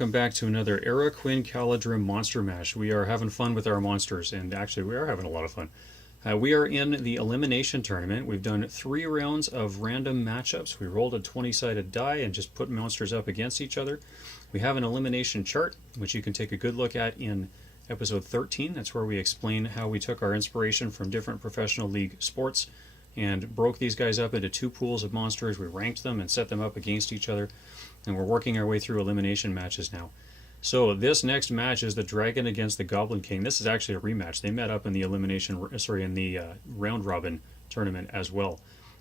welcome back to another ERRA Cuin Caladrim Monster Mash. We are having fun with our monsters, and actually we are having a lot of fun. We are in the elimination tournament. We've done 3 rounds of random matchups. We rolled a 20-sided die and just put monsters up against each other. We have an elimination chart, which you can take a good look at in episode 13. That's where we explain how we took our inspiration from different professional league sports and broke these guys up into 2 pools of monsters. We ranked them and set them up against each other. And we're working our way through elimination matches now. So this next match is the Dragon against the Goblin King. This is actually a rematch. They met up in the round robin tournament as well.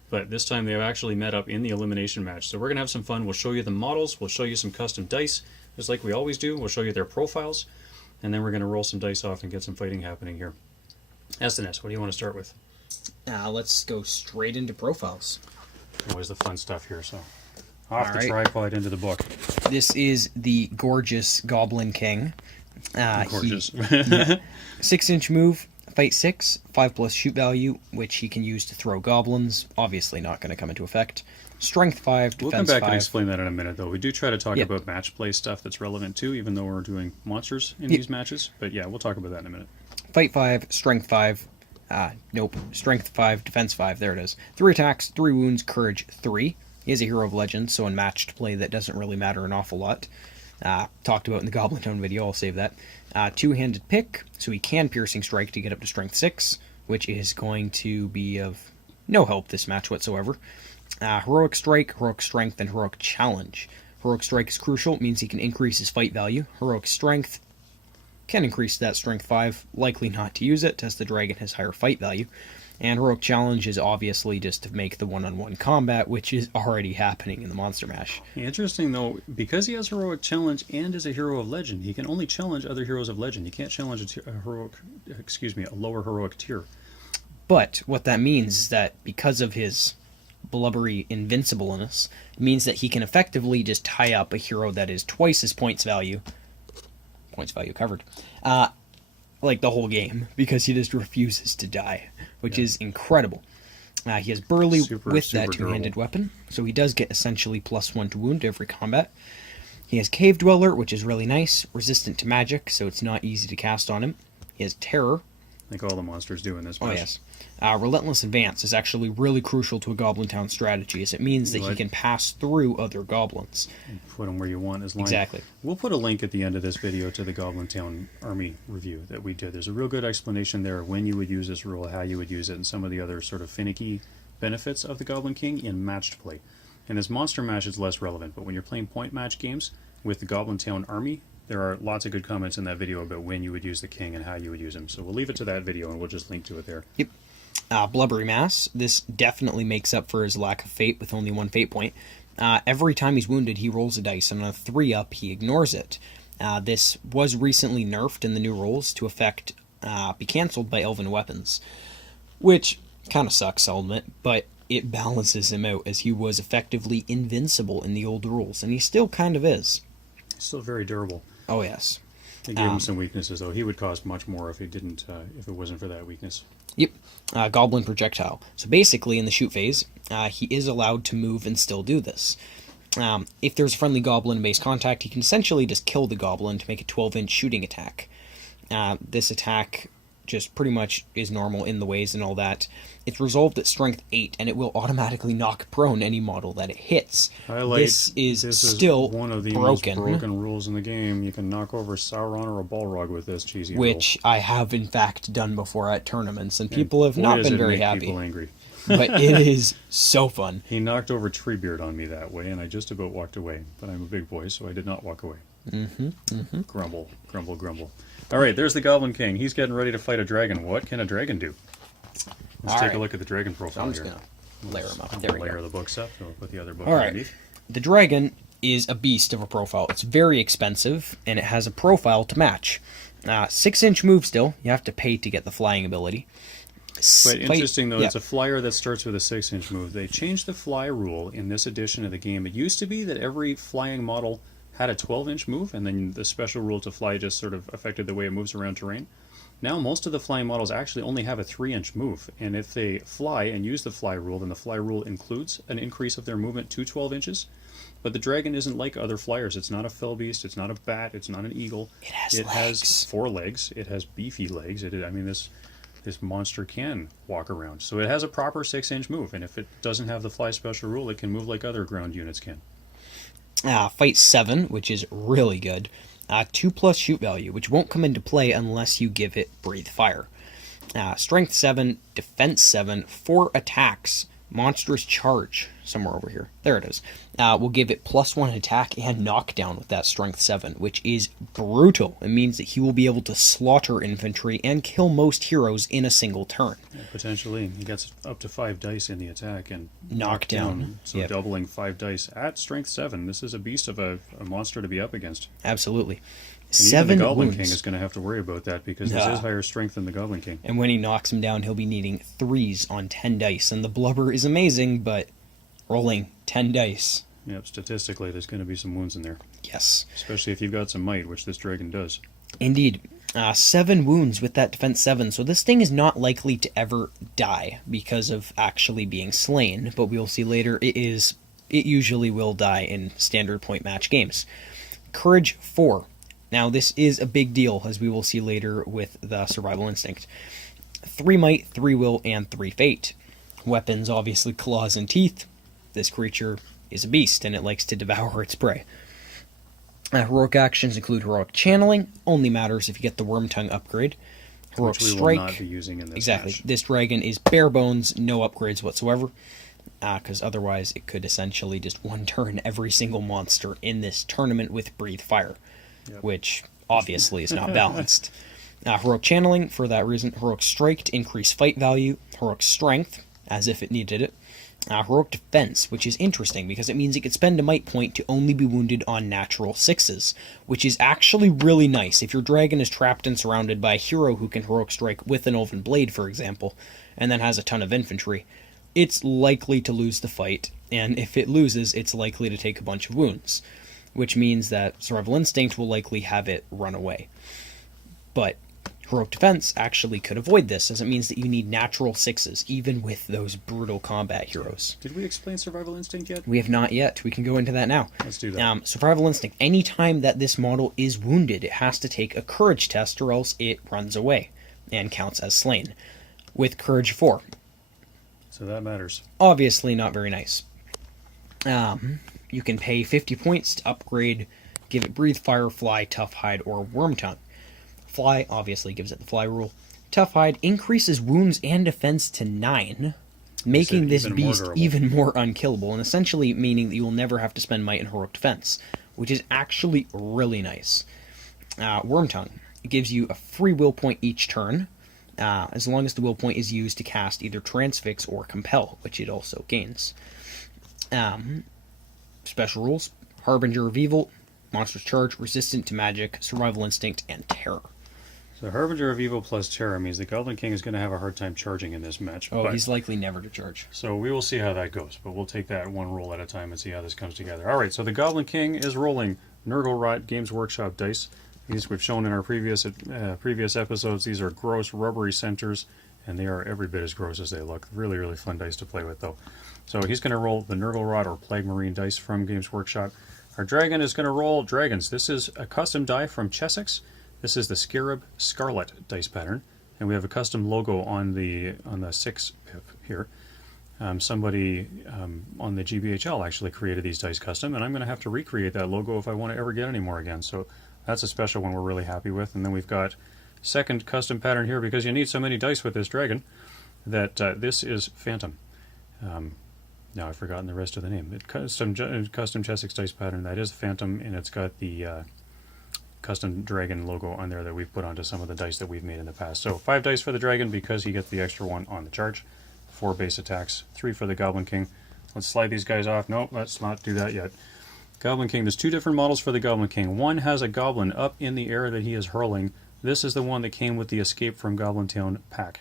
But this time they've actually met up in the elimination match. So we're going to have some fun. We'll show you the models. We'll show you some custom dice, just like we always do. We'll show you their profiles. And then we're going to roll some dice off and get some fighting happening here. SNS, what do you want to start with? Let's go straight into profiles. Always the fun stuff here, so... Off the tripod into the book. This is the gorgeous Goblin King. Gorgeous. 6-inch move, fight 6, 5+ shoot value, which he can use to throw goblins. Obviously not going to come into effect. Strength 5, defense 5. We'll come back and explain that in a minute, though. We do try to talk about match play stuff that's relevant, too, even though we're doing monsters in these matches. But yeah, we'll talk about that in a minute. Fight 5, strength 5. Nope. Strength 5, defense 5. There it is. 3 attacks, 3 wounds, courage 3. He is a hero of legend, so in matched play that doesn't really matter an awful lot. Talked about in the Goblin Tone video, I'll save that. 2-handed pick, so he can piercing strike to get up to strength 6, which is going to be of no help this match whatsoever. Heroic strike, heroic strength, and heroic challenge. Heroic strike is crucial, it means he can increase his fight value. Heroic strength can increase that strength 5, likely not to use it, as the dragon has higher fight value. And Heroic Challenge is obviously just to make the one-on-one combat, which is already happening in the Monster Mash. Interesting, though, because he has Heroic Challenge and is a hero of legend, he can only challenge other heroes of legend. He can't challenge a lower heroic tier. But what that means is that because of his blubbery invincibleness, it means that he can effectively just tie up a hero that is twice his points value covered, like the whole game, because he just refuses to die, which is incredible. He has Burly with that 2-handed weapon, so he does get essentially +1 to wound every combat. He has Cave Dweller, which is really nice, resistant to magic, so it's not easy to cast on him. He has Terror. Like all the monsters do in this match. Oh, yes. Relentless Advance is actually really crucial to a Goblin Town strategy, as it means that he can pass through other goblins. And put them where you want his line. Exactly. We'll put a link at the end of this video to the Goblin Town army review that we did. There's a real good explanation there of when you would use this rule, how you would use it, and some of the other sort of finicky benefits of the Goblin King in matched play. In this Monster Mash, it's less relevant, but when you're playing point match games with the Goblin Town army, there are lots of good comments in that video about when you would use the king and how you would use him. So we'll leave it to that video and we'll just link to it there. Yep. Blubbery Mass. This definitely makes up for his lack of fate with only 1 fate point. Every time he's wounded, he rolls a dice, and on a 3-up, he ignores it. This was recently nerfed in the new rules to be cancelled by Elven Weapons, which kind of sucks, I'll admit, but it balances him out, as he was effectively invincible in the old rules, and he still kind of is. He's still very durable. Oh, yes. It gave him some weaknesses, though. He would cost much more if he didn't, if it wasn't for that weakness. Yep. Goblin Projectile. So basically, in the shoot phase, he is allowed to move and still do this. If there's a friendly goblin in base contact, he can essentially just kill the goblin to make a 12-inch shooting attack. This attack just pretty much is normal in the ways and all that. It's resolved at strength 8, and it will automatically knock prone any model that it hits. This is still one of the most broken rules in the game. You can knock over Sauron or a Balrog with this cheesy which I have in fact done before at tournaments, and people have not been very happy. People angry. But it is so fun. He knocked over Treebeard on me that way, and I just about walked away. But I'm a big boy, so I did not walk away. Grumble, grumble, grumble. All right, there's the Goblin King. He's getting ready to fight a dragon. What can a dragon do? Let's take a look at the dragon profile I'm just here. Going to layer them up. There we go. Layer the books up. We'll put the other book underneath. The dragon is a beast of a profile. It's very expensive, and it has a profile to match. 6-inch move still. You have to pay to get the flying ability. But interesting, though, it's a flyer that starts with a 6-inch move. They changed the fly rule in this edition of the game. It used to be that every flying model had a 12-inch move, and then the special rule to fly just sort of affected the way it moves around terrain. Now most of the flying models actually only have a 3-inch move, and if they fly and use the fly rule, then the fly rule includes an increase of their movement to 12 inches. But the dragon isn't like other flyers. It's not a fell beast, it's not a bat, it's not an eagle. It has 4 legs, it has beefy legs. This monster can walk around. So it has a proper 6-inch move, and if it doesn't have the fly special rule, it can move like other ground units can. Fight 7, which is really good. 2+ shoot value, which won't come into play unless you give it Breathe Fire. Strength 7, Defense 7, 4 attacks, Monstrous Charge, somewhere over here. There it is. We'll give it +1 attack and knockdown with that Strength 7, which is brutal. It means that he will be able to slaughter infantry and kill most heroes in a single turn. Yeah, potentially. He gets up to 5 dice in the attack and knockdown. So doubling 5 dice at Strength 7. This is a beast of a monster to be up against. Absolutely. And 7 even the Goblin wounds. King is going to have to worry about that because this is higher strength than the Goblin King. And when he knocks him down, he'll be needing 3s on 10 dice. And the blubber is amazing, but rolling 10 dice. Yep, statistically, there's going to be some wounds in there. Yes. Especially if you've got some might, which this dragon does. Indeed. 7 wounds with that defense 7, so this thing is not likely to ever die because of actually being slain, but we'll see later it usually will die in standard point match games. Courage 4. Now this is a big deal, as we will see later with the survival instinct. 3 might, 3 will, and 3 fate. Weapons, obviously claws and teeth. This creature is a beast, and it likes to devour its prey. Heroic actions include heroic channeling, only matters if you get the Worm Tongue upgrade. Heroic which we strike. will not be using in this exactly. match. This dragon is bare bones, no upgrades whatsoever, because otherwise it could essentially just one turn every single monster in this tournament with Breathe Fire, which obviously is not balanced. Heroic channeling, for that reason. Heroic strike to increase fight value. Heroic strength, as if it needed it. Heroic defense, which is interesting because it means it could spend a might point to only be wounded on natural 6s, which is actually really nice. If your dragon is trapped and surrounded by a hero who can heroic strike with an elven blade, for example, and then has a ton of infantry, it's likely to lose the fight, and if it loses, it's likely to take a bunch of wounds, which means that survival instinct will likely have it run away. But heroic defense actually could avoid this, as it means that you need natural 6s, even with those brutal combat heroes. Did we explain survival instinct yet? We have not yet. We can go into that now. Let's do that. Survival instinct. Anytime that this model is wounded, it has to take a courage test, or else it runs away and counts as slain. With courage 4. So that matters. Obviously not very nice. You can pay 50 points to upgrade, give it Breathe Fire, Fly, Tough Hide, or Worm Tongue. Fly obviously gives it the fly rule. Tough Hide increases wounds and defense to 9, making this beast even more unkillable, and essentially meaning that you will never have to spend might and heroic defense, which is actually really nice. Worm Tongue. It gives you a free will point each turn, as long as the will point is used to cast either Transfix or Compel, which it also gains. Special rules. Harbinger of Evil, Monstrous Charge, Resistant to Magic, Survival Instinct, and Terror. So Harbinger of Evil plus Terror means the Goblin King is going to have a hard time charging in this match. Oh, he's likely never to charge. So we will see how that goes, but we'll take that one roll at a time and see how this comes together. Alright, so the Goblin King is rolling Nurgle Games Workshop dice. These we've shown in our previous episodes. These are gross, rubbery centers, and they are every bit as gross as they look. Really, really fun dice to play with, though. So he's going to roll the Nurgle or Plague Marine dice from Games Workshop. Our dragon is going to roll dragons. This is a custom die from Chessex. This is the Scarab Scarlet dice pattern, and we have a custom logo on the 6 pip here. Somebody on the GBHL actually created these dice custom, and I'm going to have to recreate that logo if I want to ever get any more again. So that's a special one we're really happy with. And then we've got second custom pattern here, because you need so many dice with this dragon, that this is Phantom. Now I've forgotten the rest of the name. Custom Chessex dice pattern, that is Phantom, and it's got the custom dragon logo on there that we've put onto some of the dice that we've made in the past. So 5 dice for the dragon because he gets the extra one on the charge. 4 base attacks, 3 for the Goblin King. Let's slide these guys off. No, let's not do that yet. Goblin King, there's 2 different models for the Goblin King. One has a goblin up in the air that he is hurling. This is the one that came with the Escape from Goblin Town pack.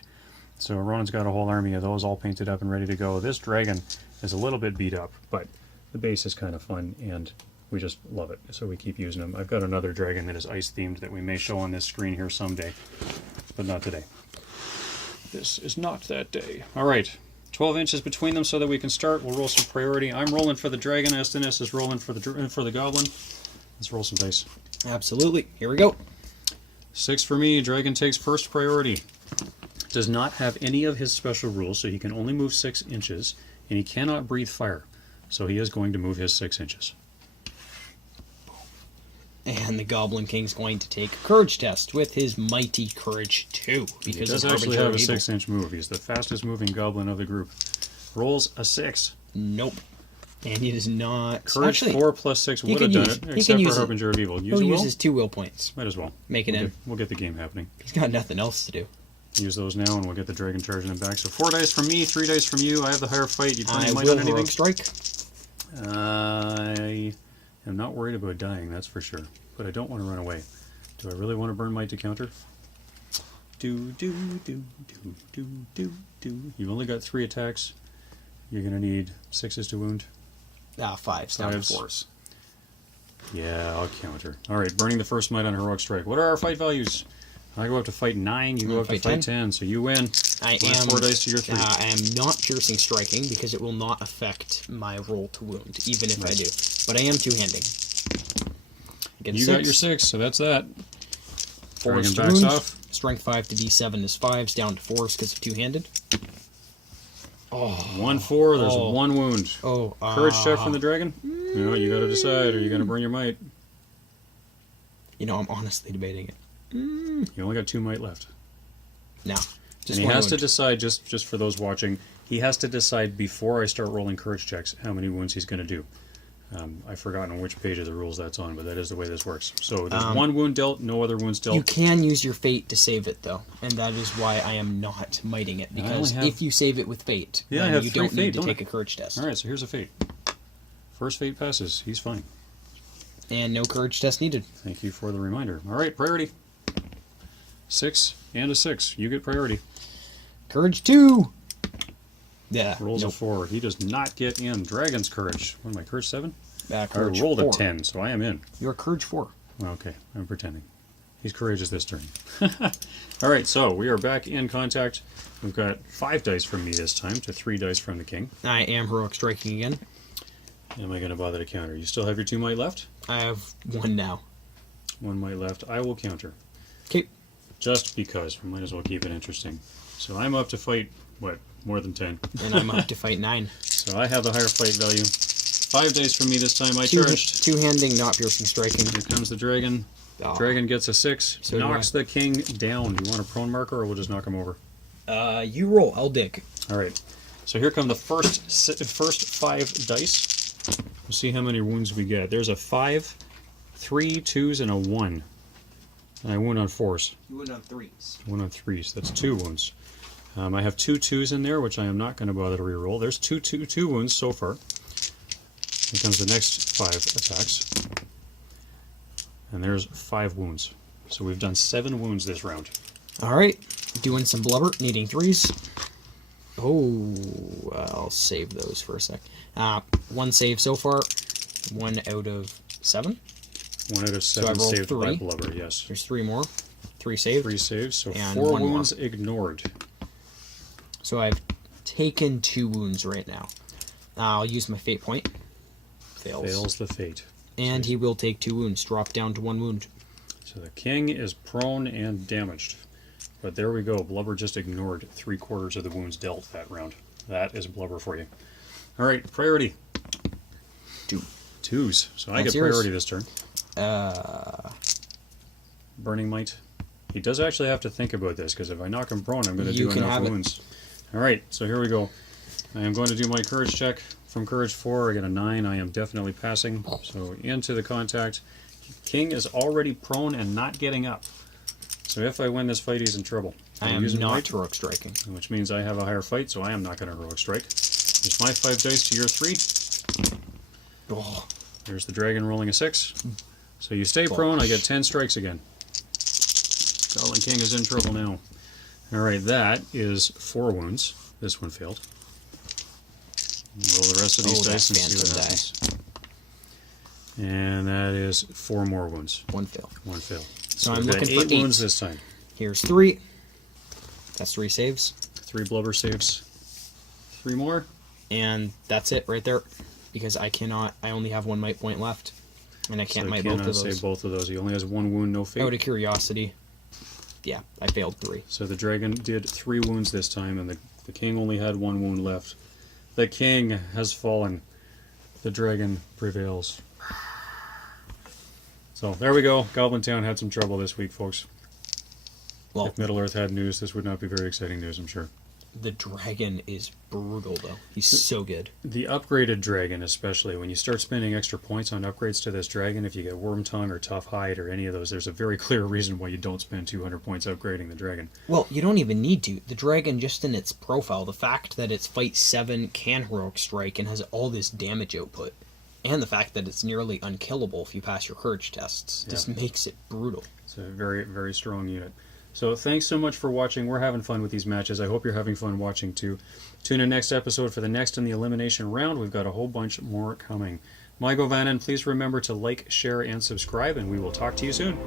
So Ronan's got a whole army of those all painted up and ready to go. This dragon is a little bit beat up, but the base is kind of fun, and we just love it, so we keep using them. I've got another dragon that is ice-themed that we may show on this screen here someday. but not today. This is not that day. All right, 12 inches between them so that we can start. We'll roll some priority. I'm rolling for the dragon. Estenis is rolling for the goblin. Let's roll some dice. Absolutely. Here we go. 6 for me. Dragon takes first priority. Does not have any of his special rules, so he can only move 6 inches, and he cannot breathe fire. So he is going to move his 6 inches. And the Goblin King's going to take a courage test with his mighty courage 2. He does actually have a 6-inch move. He's the fastest moving goblin of the group. Rolls a 6. Nope. And he does not... Courage actually, 4 plus 6 would have done it, except for Harbinger of Evil. He'll use his 2 will points. Might as well. Make it in. We'll get the game happening. He's got nothing else to do. Use those now, and we'll get the dragon charging them back. So 4 dice from me, 3 dice from you. I have the higher fight. You I might will on anything? heroic strike. I am not worried about dying, that's for sure. But I don't want to run away. Do I really want to burn might to counter? Do. You've only got 3 attacks. You're going to need 6s to wound. 5s down to 4s. Yeah, I'll counter. Alright, burning the first might on heroic strike. What are our fight values? I go up to fight 9, you go up to fight 10, so you win. I am 4 dice to your 3. I am not piercing striking because it will not affect my roll to wound, even if I do. But I am two-handing. You got your 6, so that's that. Force Dragon backs off. Strength 5 to D7 is 5s, down to 4s because of two-handed. Oh, 1-4, there's 1 wound. Oh, Courage check from the dragon? No, you gotta decide, are you gonna burn your might? You know, I'm honestly debating it. You only got 2 might left. No. And he has to decide, just for those watching, he has to decide before I start rolling courage checks how many wounds he's going to do. I've forgotten on which page of the rules that's on, but that is the way this works. So there's 1 wound dealt, no other wounds dealt. You can use your fate to save it, though, and that is why I am not mighting it, because if you save it with fate, then you don't need to take a courage test. Alright, so here's a fate. First fate passes, he's fine. And no courage test needed. Thank you for the reminder. Alright, priority. 6 and a 6, you get priority. Courage 2! Yeah. Rolls a 4. He does not get in. Dragon's courage. What am I, courage 7? Courage I rolled 4. a 10, so I am in. You're courage 4. Okay, I'm pretending. He's courageous this turn. Alright, so we are back in contact. We've got 5 dice from me this time to 3 dice from the king. I am heroic striking again. Am I going to bother to counter? You still have your 2 might left? I have 1 now. 1 might left. I will counter. Okay. Just because. We might as well keep it interesting. So I'm up to fight, what, more than 10? And I'm up to fight 9. So I have the higher fight value. 5 dice from me this time. I charged. Two-handing, not piercing striking. Here comes the dragon. Oh. Dragon gets a 6. So knocks the king down. Do you want a prone marker or we'll just knock him over? You roll. I'll dig. Alright. So here come the first 5 dice. We'll see how many wounds we get. There's a 5, 3 2s, and a 1. And I wound on 4s. You wound on 3s. 1 on 3s. That's 2 wounds. I have 2 2s in there, which I am not going to bother to reroll. There's two wounds so far. Here comes the next 5 attacks. And there's 5 wounds. So we've done 7 wounds this round. Alright. Doing some blubber, needing 3s. Oh, I'll save those for a sec. 1 save so far. 1 out of 7. 1 out of 7 so saved 3. by blubber, yes. There's 3 more. 3 saved. 3 saves, so and 4 1 wounds more. ignored. So I've taken 2 wounds right now. I'll use my fate point. Fails the fate. And he will take 2 wounds. Drop down to 1 wound. So the king is prone and damaged. But there we go. Blubber just ignored 3/4 of the wounds dealt that round. That is blubber for you. Alright, priority. 2. 2s. So I That's get priority this turn. Uh, Burning might. He does actually have to think about this, because if I knock him prone, I'm going to do can enough have it. wounds. Alright, so here we go. I am going to do my courage check. From courage 4, I get a 9. I am definitely passing. So into the contact. King is already prone and not getting up. So if I win this fight, he's in trouble. I am not heroic striking. Which means I have a higher fight, so I am not going to heroic strike. There's my 5 dice to your 3. Oh. There's the dragon rolling a 6. So you stay prone, I get 10 strikes again. Goblin King is in trouble now. Alright, that is 4 wounds. This one failed. Roll the rest of these dice and see what happens. And that is 4 more wounds. 1 fail. 1 fail. So we've I'm got looking for 8 wounds this time. Here's 3. That's 3 saves. 3 blubber saves. 3 more. And that's it right there. Because I only have 1 might point left. And I can't might both of those. Save both of those. He only has 1 wound, no fate. Out of curiosity. Yeah, I failed 3. So the dragon did 3 wounds this time, and the king only had 1 wound left. The king has fallen. The dragon prevails. So there we go. Goblin Town had some trouble this week, folks. Well, if Middle-earth had news, this would not be very exciting news, I'm sure. The dragon is brutal, though. He's so good. The upgraded dragon, especially, when you start spending extra points on upgrades to this dragon, if you get Worm Tongue or Tough Hide or any of those, there's a very clear reason why you don't spend 200 points upgrading the dragon. Well, you don't even need to. The dragon, just in its profile, the fact that it's Fight 7, can Heroic Strike, and has all this damage output, and the fact that it's nearly unkillable if you pass your courage tests, just makes it brutal. It's a very, very strong unit. So thanks so much for watching. We're having fun with these matches. I hope you're having fun watching too. Tune in next episode for the next in the elimination round. We've got a whole bunch more coming. My Govanen, please remember to like, share, and subscribe, and we will talk to you soon.